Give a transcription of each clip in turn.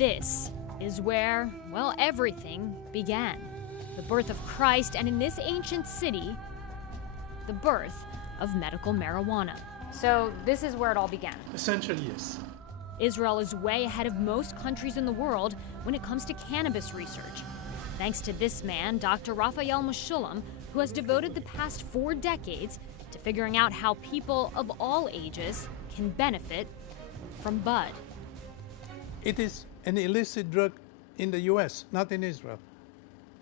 This is where, well, everything began. The birth of Christ, and in this ancient city, the birth of medical marijuana. So this is where it all began. Essentially, yes. Israel is way ahead of most countries in the world when it comes to cannabis research. Thanks to this man, Dr. Raphael Mechoulam, who has devoted the past 4 decades to figuring out how people of all ages can benefit from bud. It is an illicit drug in the US, not in Israel.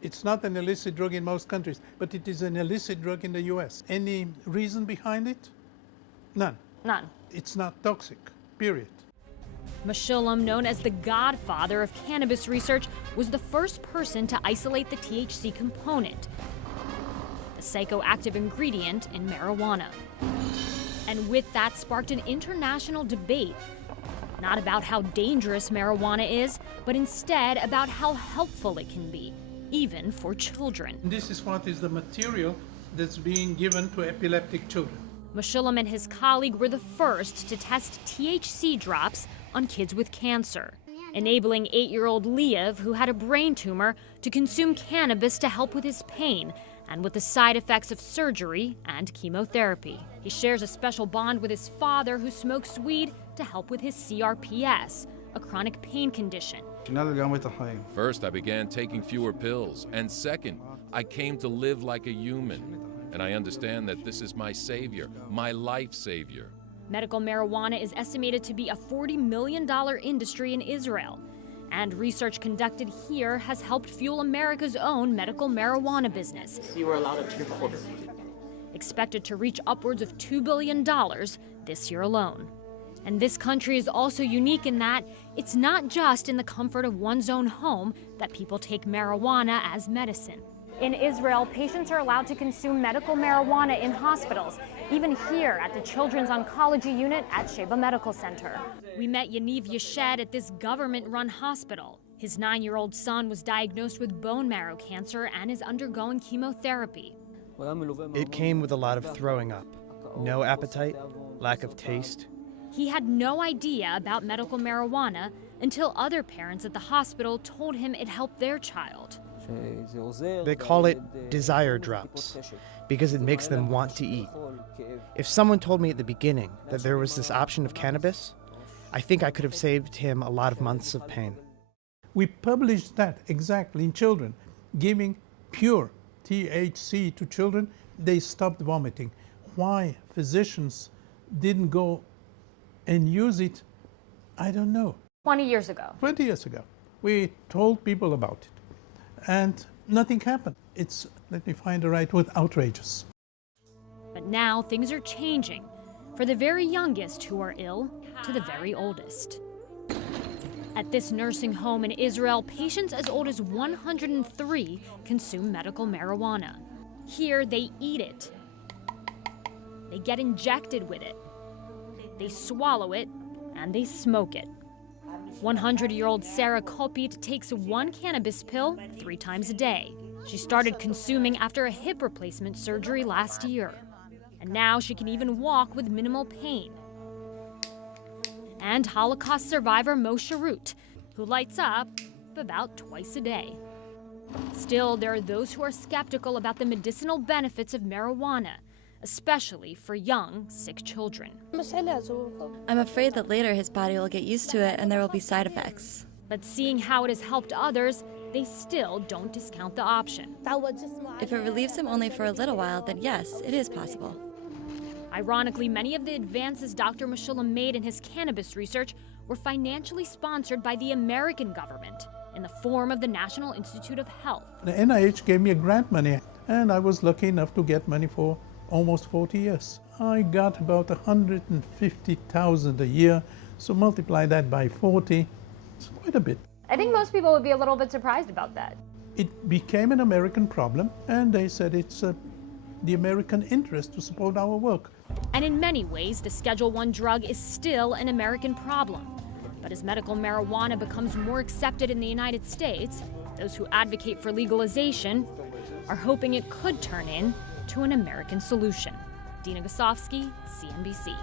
It's not an illicit drug in most countries, but it is an illicit drug in the US. Any reason behind it? None. None. It's not toxic, period. Mechoulam, known as the godfather of cannabis research, was the first person to isolate the THC component, the psychoactive ingredient in marijuana. And with that sparked an international debate, not about how dangerous marijuana is, but instead about how helpful it can be, even for children. This is what is the material that's being given to epileptic children. Mechoulam and his colleague were the first to test THC drops on kids with cancer, enabling 8-year-old Liev, who had a brain tumor, to consume cannabis to help with his pain and with the side effects of surgery and chemotherapy. He shares a special bond with his father, who smokes weed to help with his CRPS, a chronic pain condition. First, I began taking fewer pills, and second, I came to live like a human. And I understand that this is my savior, my life savior. Medical marijuana is estimated to be a $40 million industry in Israel. And research conducted here has helped fuel America's own medical marijuana business. You were allowed a recorder. Expected to reach upwards of $2 billion this year alone. And this country is also unique in that it's not just in the comfort of one's own home that people take marijuana as medicine. In Israel, patients are allowed to consume medical marijuana in hospitals, even here at the Children's Oncology Unit at Sheba Medical Center. We met Yaniv Yeshed at this government-run hospital. His 9-year-old son was diagnosed with bone marrow cancer and is undergoing chemotherapy. It came with a lot of throwing up, no appetite, lack of taste. He had no idea about medical marijuana until other parents at the hospital told him it helped their child. They call it desire drops because it makes them want to eat. If someone told me at the beginning that there was this option of cannabis, I think I could have saved him a lot of months of pain. We published that exactly in children, giving pure THC to children. They stopped vomiting. Why physicians didn't go and use it, I don't know. 20 years ago. 20 years ago, we told people about it. And nothing happened. It's, let me find the right word, outrageous. But now things are changing, for the very youngest who are ill to the very oldest. At this nursing home in Israel, patients as old as 103 consume medical marijuana. Here, they eat it. They get injected with it. They swallow it, and they smoke it. 100-year-old Sarah Kopit takes 1 cannabis pill 3 times a day. She started consuming after a hip replacement surgery last year. And now she can even walk with minimal pain. And Holocaust survivor Moshe Root, who lights up about twice a day. Still, there are those who are skeptical about the medicinal benefits of marijuana, especially for young, sick children. I'm afraid that later his body will get used to it and there will be side effects. But seeing how it has helped others, they still don't discount the option. If it relieves him only for a little while, then yes, it is possible. Ironically, many of the advances Dr. Mechoulam made in his cannabis research were financially sponsored by the American government in the form of the National Institute of Health. The NIH gave me a grant money, and I was lucky enough to get money for almost 40 years. I got about $150,000 a year, so multiply that by 40, it's quite a bit. I think most people would be a little bit surprised about that. It became an American problem, and they said it's the American interest to support our work. And in many ways, the Schedule I drug is still an American problem. But as medical marijuana becomes more accepted in the United States, those who advocate for legalization are hoping it could turn into an American solution. Dina Gosofsky, CNBC.